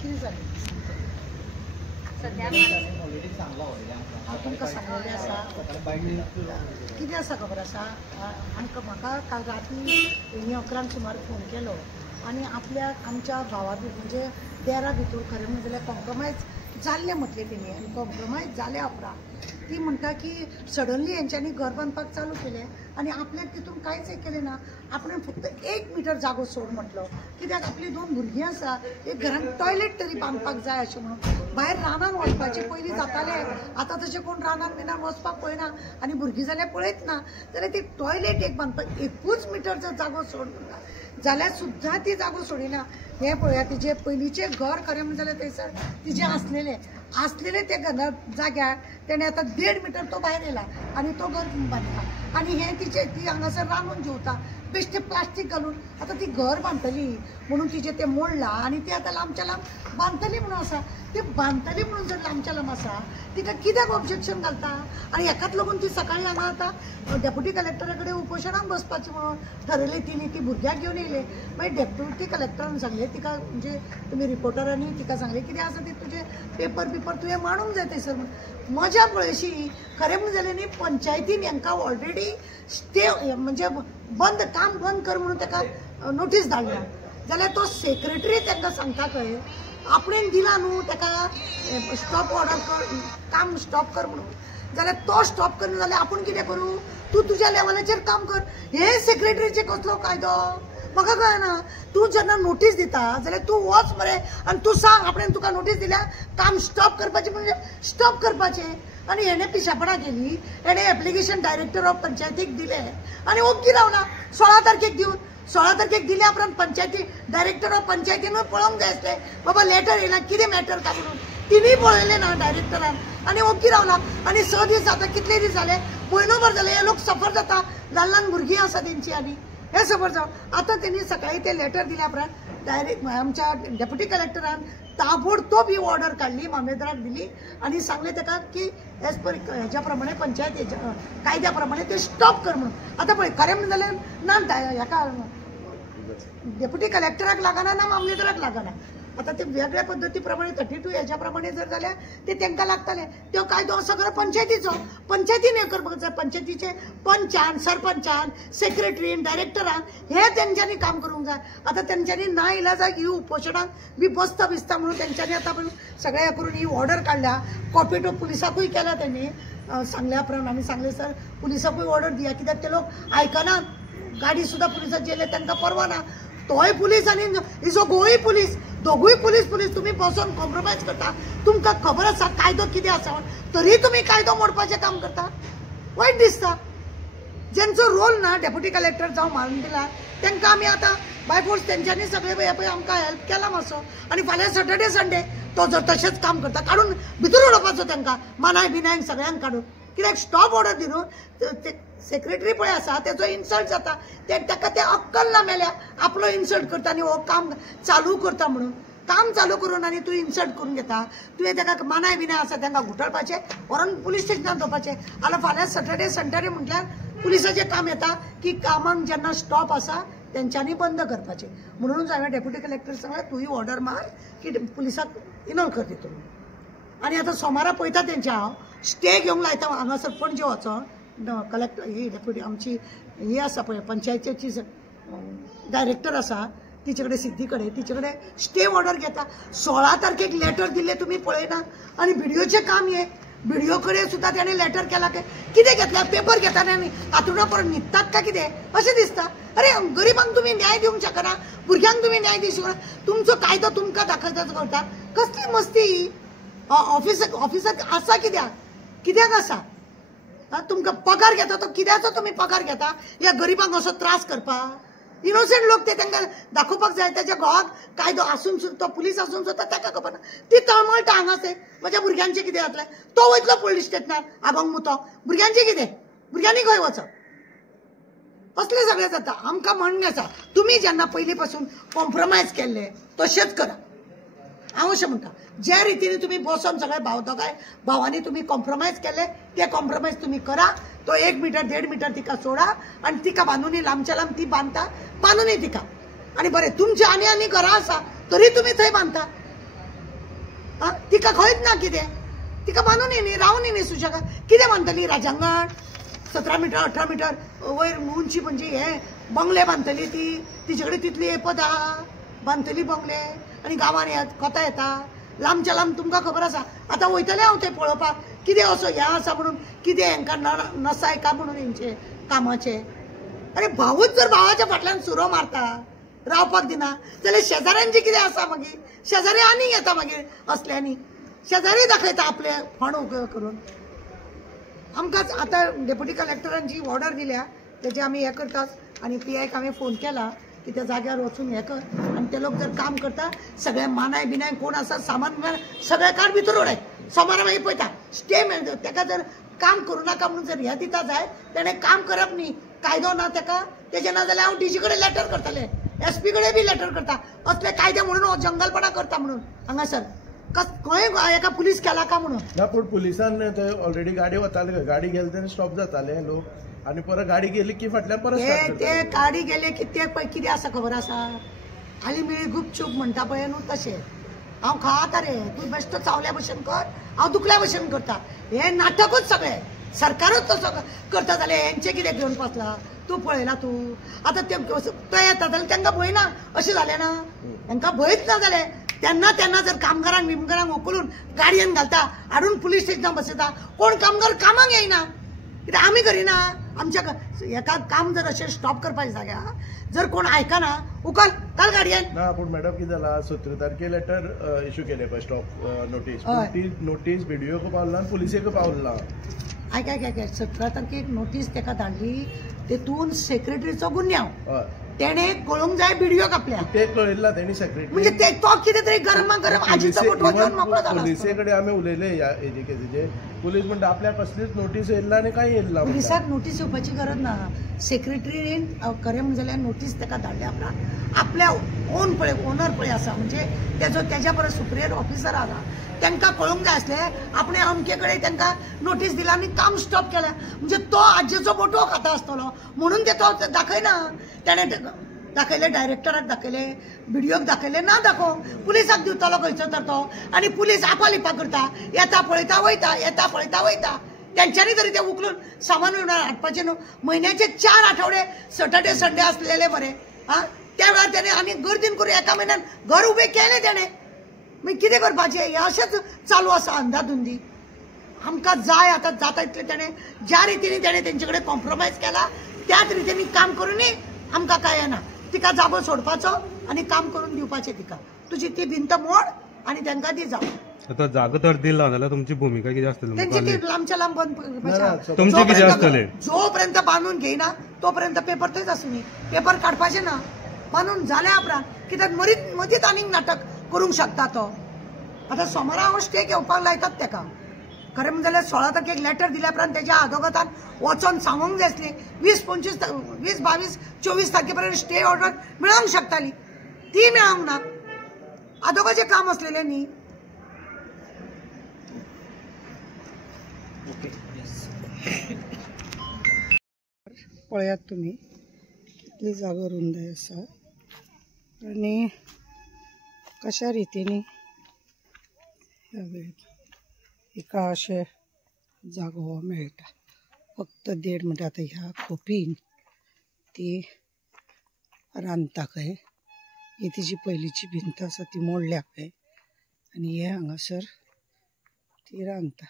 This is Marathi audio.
कितें जालें तुमकां सांगलेलें आसा कितें आसा खबर आसा म्हाका काल राती 11 सुमार फोन केलो आनी आपल्याक आमच्या भावा म्हणजे देरा भितर खरें म्हणलें जाल्यार कॉम्प्रमायज जाल्लें म्हटलें तेणी आनी कॉम्प्रमायज जाल्या उपरांत ती म्हणटा की सडनली हेंच्यांनी घर बांदपाक चालू केलें आनी आपल्याक तितून कांयच केलें ना आपण फक्त 1 मीटर जागो सोड म्हटलो कित्याक आपली 2 भुरगीं आसा एक घरान टॉयलेट तरी बांदपाक जाय अशें म्हणून भायर रानान वचपाचें पयलीं जातालें आतां तशें कोण रानान बिनान वचपाक पळयना आनी भुरगीं जाल्यार पळयत ना जाल्यार ती टॉयलेट एक बांदपाक 1 मीटर जर जागो सोड म्हणटा जाल्यार सुद्दां ती जागो सोडिना हें पळया तिजें पयलींचें घर खरें म्हणजे जाल्यार थंयसर तिजें आसलेले ते जाग्यार तेणें आतां 1.5 मीटर तो भायर येयला आनी तो घर बांदता आनी हें ती हांगासर रांदून जेवता बेश्टें प्लास्टीक घालून आतां ती घर बांदतली म्हणून तिजें तें मोडलां आनी ती आतां लांबच्या लांब बांदतली म्हणून आसा ती बांदतली म्हणून जर लांबच्या लांब आसा तिका कित्याक ऑब्जेक्शन घालता आनी हेकाच लागून ती सकाळीं हांगा आतां डेप्युटी कलेक्टरा कडेन उपोशणाक बसपाचें म्हणून ठरयलें ती भुरग्याक घेवन येयले मागीर डेप्युटी कलेक्टरान सांगलें तिका म्हणजे तुमी रिपोर्टरांनी तिका सांगलें कितें आसा तें तुजें पेपर तुवें मांडूंक जाय थंयसर म्हणून मजा पळयशी खरें म्हणून जालें न्ही पंचायतीन हांकां ऑलरेडी स्टे म्हणजे काम बंद कर म्हणून ताका नोटीस धाडल्या जाल्यार तो सेक्रेटरी तांकां सांगता खंय आपणें दिला न्हू ताका स्टॉप ऑर्डर कर काम स्टॉप कर म्हणून जाल्यार तो स्टॉप करना जाल्यार आपूण कितें करूं तूं तुज्या लेवलाचेर काम कर हे सेक्रेटरीचे कसलो कायदो म्हाका कळना तूं जेन्ना नोटीस दिता जाल्यार तूं वच मरे आनी तूं सांग आपणें तुका नोटीस दिल्या काम स्टॉप करपाचें म्हणजे स्टॉप करपाचें आनी हेणें पिशापणां केली हेणें एप्लिकेशन डायरेक्टर ऑफ पंचायतीक दिलें आनी ओग्गी रावना 16 तारखेक दिवन 16 तारखेक दिल्या उपरांत पंचायती डायरेक्टर ऑफ पंचायतीनूय पळोवंक जाय आसलें बाबा लेटर येयला कितें मॅटर काय म्हणून तिनी पळयलें ना डायरेक्टरान आनी ओग्गी रावला आनी 6 दीस जाता कितले दीस जाले म्हयनोभर जाले हे लोक सफर जाता ल्हान भुरगीं आसा तेंची आनी हे सफर जावन आतां तेणी सकाळीं ते लेटर दिल्या उपरांत डायरेक्ट आमच्या डेप्युटी कलेक्टरान ताबडतोब ही ऑर्डर काडली मामलेदाराक दिली आनी सांगलें ताका की एज पर हेज्या प्रमाणे पंचायत कायद्या प्रमाणे ते स्टॉप कर म्हणून आतां पळय खरें म्हणलें जाल्यार ना हेका डेप्युटी कलेक्टराक लागना ना मामलेदाराक लागना आतां ते वेगळ्या पद्दती प्रमाणे 32 हेज्या प्रमाणे जर जाल्यार ते तांकां लागतले तो कायदो सगळो पंचायतीचो पंचायतीन हें करपाक जाय पंचायतीचे पंचान सरपंचान सेक्रेटरीन डायरेक्टरान हे तेंच्यांनी काम करूंक जाय आतां तेंच्यांनी ना इलाजाक ही उपोशणाक बी बसता बिसता म्हणून तेंच्यांनी आतां सगळें हें करून ही ऑर्डर काडल्या कॉपी टू पुलिसाकूय केल्या तेणी सांगल्या उपरांत आमी सांगलें सर पुलिसाकूय ऑर्डर दिया कित्याक ते लोक आयकनात गाडी सुद्दां पुलिसाक जेले तांकां परवा ना तोय पुलीस आनी इजो गोंय पुलीस दोगूय पुलीस तुम्ही बसून कॉम्प्रोमायज करता तुमकां खबर आसा कायदो कितें आसा तरी तुम्ही कायदो मोडपाचें काम करता वायट दिसता जेंचो रोल ना डेप्युटी कलेक्टर जावं मारून दिला तांकां आमी आतां बाय फोर्स तेंच्यांनी सगळे हे पळय आमकां हेल्प केला मातसो आनी फाल्यां सॅटर्डे संडे तो जर तशेंच काम करता काडून भितर उडोवपाचो तांकां मानाय बिनायक सगळ्यांक काडून कित्याक स्टॉप ऑर्डर दिवन सेक्रेटरी पळय आसा तेजो इन्सल्ट जाता ताका ते अक्कल ना मेल्या आपलो इन्सल्ट करता आनी हो काम चालू करता म्हणून काम चालू करून आनी तूं इन्सल्ट करून घेता तुवें ताका मानाय बिनाय आसा तांकां घुटळपाचें व्हरोन पुलीस स्टेशनार दवरपाचें आतां फाल्यां सॅटर्डे संडे म्हटल्यार पुलिसाचें काम येता की कामांक जेन्ना स्टॉप आसा तेंच्यांनी बंद करपाचें म्हणूनच हांवें डेप्युटी कलेक्टर सांगलें तुवें ऑर्डर मार की पुलिसाक इनॉल्व कर दितलो आनी आतां सोमारा पळयता तेंच्या हांव स्टे घेवंक लायता हांगासर पणजे वचोन कलेक्टर ही डेप्युटी आमची ही आसा पळय पंचायतीची डायरेक्टर आसा तिचे कडेन सिद्धी कडेन तिचे कडेन स्टे ऑर्डर घेता 16 तारखेक लेटर दिले तुमी पळयना आनी व्हिडिओचें काम हे व्हिडिओ कडेन सुद्दां तेणें लेटर केला कितें घेतल्या पेपर घेता आनी हातून परत न्हिदतात काय कितें अशें दिसता अरे गरिबांक तुमी न्याय दिवंक शकना भुरग्यांक तुमी न्याय दिवंक शकना तुमचो कायदो तुमकां दाखयताच करता कसली मस्ती ही ऑफिसाक आसा कित्याक आसा तुमकां पगार घेता तो कित्याचो तुमी पगार घेता ह्या गरिबांक असो त्रास करपाक इनोसेंट लोक ते तांकां दाखोवपाक जाय त्याच्या घोवाक कायदो आसून सुद्दां तो पुलीस आसून सुद्दां ताका खबर ना ती तळमळटा हांगासर म्हज्या भुरग्यांचें कितें जातलें तो वयतलो पुलीस स्टेशनार आगोंग मुतो भुरग्यांचें कितें भुरग्यांनी खंय वचप असलें सगळें जाता आमकां म्हणणें आसा तुमी जेन्ना पयलीं पासून कॉम्प्रोमायज केल्ले तशेंच करा हांव अशें म्हणटा ज्या रितीने तुम्ही बसून सगळे दोगांय भावांनी तुम्ही कॉम्प्रोमायज केले ते कॉम्प्रोमायज तुम्ही करा तो 1 मीटर 1.5 मीटर तिका सोडा आणि तिका बांदूनी लांबच्या लांब ती बांधता बांदूनी तिका आणि बरें तुमचे आनी घरां आसा तरी तुम्ही थंय बांधता तिका खंयच ना कितें तिका बांदून न्ही रावून न्ही सुशेगा कितें बांदतली राजांगण 17 मीटर 18 मीटर वयर उंची म्हणजे हे बंगले बांदतली ती तिचे कडेन तितली येपत आहा बांदतली बंगले आनी गांवांत कोता येता लांबच्या लांब तुमकां खबर आसा आतां वयतलें हांव थंय पळोवपाक कितें असो हें आसा म्हणून कितें हांकां नसाय का म्हणून हेंचे कामाचे अरे भावूच जर भावाच्या फाटल्यान सुरो मारता रावपाक दिना जाल्यार शेजाऱ्यांचे कितें आसा मागीर शेजारी आनी येता मागीर असल्यांनी शेजारी दाखयता आपले फण करून आमकां आतां डेप्युटी कलेक्टरान जी ऑर्डर दिल्या तेजे आमी हें करतात आनी PIक हांवें फोन केला की त्या जाग्यार वचून हें कर आनी ते लोक जर काम करता सगळे मानाय बिनाय कोण आसा सामान सगळे काड भितर उडय सोमारा मागीर पळयता स्टे मेळटा ताका जर काम करूं नाका म्हणून जर हें दिता जाय तेणें काम करप न्ही कायदो ना ताका तेजे ना जाल्यार हांव DG कडेन लेटर करतलें SP कडेन बी लेटर करता असले कायदे म्हणून हो जंगलपणा करता म्हणून हांगासर खंय एका पुलीस केला का म्हणून ना पूण पुलिसान थंय ऑलरेडी गाडी वताले गाडी गेले तेन्ना स्टॉप जाताले लोक आनी परत गाडी गेली की फाटल्यान परत ते गाडी गेले की ते पळय कितें आसा खबर आसा आली मिळी गुपचूप म्हणटा पळय न्हू तशें हांव खाता रे तूं बेश्टो चावल्या भशेन कर हांव दुखल्या भशेन करता हे नाटकूच सगळें सरकारूच तसो करता जाल्यार हेंचे कितें घेवन बसला तूं पळयला तूं आतां ते येता जाल्यार तांकां भंय ना अशें जालें ना तांकां भंयच ना जालें तेन्ना जर कामगारांक बिमगारांक उखलून गाडयेन घालता हाडून पुलीस स्टेशनार बसयता कोण कामगार कामाक येयना कित्याक आमी करिना आमच्या हेका काम जर अशें स्टॉप करपाच्या जाग्यार जर कोण आयकना उखल घाल गाडयेन ना पूण मॅडम कितें जाला 17 तारखे लेटर इश्यू केले पळय स्टॉप नोटीस ती नोटीस BDOक पावला आनी पुलिसेक पावला आयक 17 तारखेक नोटीस ताका धाडली तेतून सेक्रेटरीचो गुन्यांव तेणे कळूंक जाय BDOक आपल्या ते कळयला तेणी सेक्रेटरी म्हणजे ते तो कितें तरी गरमागरम आजीचो फोटो घेवन मोकळो जाला पुलिसे कडेन आमी उलयले ह्या हेजे केसीचे पुलीस म्हणटा आपल्या कसलीच नोटीस येयला आनी कांय येयला पुलिसाक नोटीस येवपाची गरज ना सेक्रेटरीन खरें म्हणजे जाल्यार नोटीस ताका धाडल्या आपल्या ओन पळय ओनर पळय आसा म्हणजे तेज्या परस सुप्रियर ऑफिसर आसा तांकां कळूंक जाय आसलें आपणे अमके कडेन तांकां नोटीस दिला आनी काम स्टॉप केलें म्हणजे तो आजेचो फोटो खाता आसतलो म्हणून ते तो दाखयना तेणें दाखयलें डायरेक्टराक दाखयलें BDOक दाखयलें ना दाखोव पुलिसाक दिवतलो खंयचो तर तो आनी पुलीस आपालिपा करता येता पळयता वयता येता पळयता वयता तेंच्यांनी तरी ते उखलून सामान विमान हाडपाचें न्हू म्हयन्याचे 4 आठवडे सॅटर्डे संडे आसलेले बरे त्या वेळार तेणें आनी गर्दीन करून एका म्हयन्यान घर उबें केलें तेणें मागीर कितें करपाचें हें अशेंच चालू आसा अंधाधुंदी आमकां जाय आतां जाता इतलें तेणें ज्या रितीने तेणें तेंचे कडेन कॉम्प्रोमायज केला त्याच रितीने काम करूनय आमकां काय येना तिका जागो सोडपाचो आनी काम करून दिवपाचें तिका तुजी ती भिंत मोड आनी तांकां दी जागो आता जागो तर दिला जाल्यार तुमची भूमिका कितें आसतली तेंची ती लांबच्या लांब बंद तुमची कितें आसतलें जोपर्यंत बांदून घेयना तोपर्यंत पेपर थंयच आसुनी पेपर काडपाचें ना बांदून जाल्या उपरांत कित्याक मदींच आनीक नाटक करूंक शकता तो आतां सोमारा हांव स्टे घेवपाक लायतात ताका खरें म्हणजे जाल्यार 16 तारखेक लेटर दिल्या उपरांत तेज्या आदोगादान वचोन सांगूंक जाय आसली 20 25 20 22 24 तारखे पर्यंत स्टे ऑर्डर मेळोंक शकताली ती मेळोंक ना आदोगाचें काम आसलेलें न्ही पळयात तुमी कितली जागो रुंद आसा आनी कशा रितीनी ह्या वेळेक एका अशें जागो हो मेळटा फक्त 1.5 मिनटां आतां ह्या खोपीन ती रांदता खंय ही तिची पयलींची भिंत आसा ती मोडल्या खंय आनी हे हांगासर ती रांदता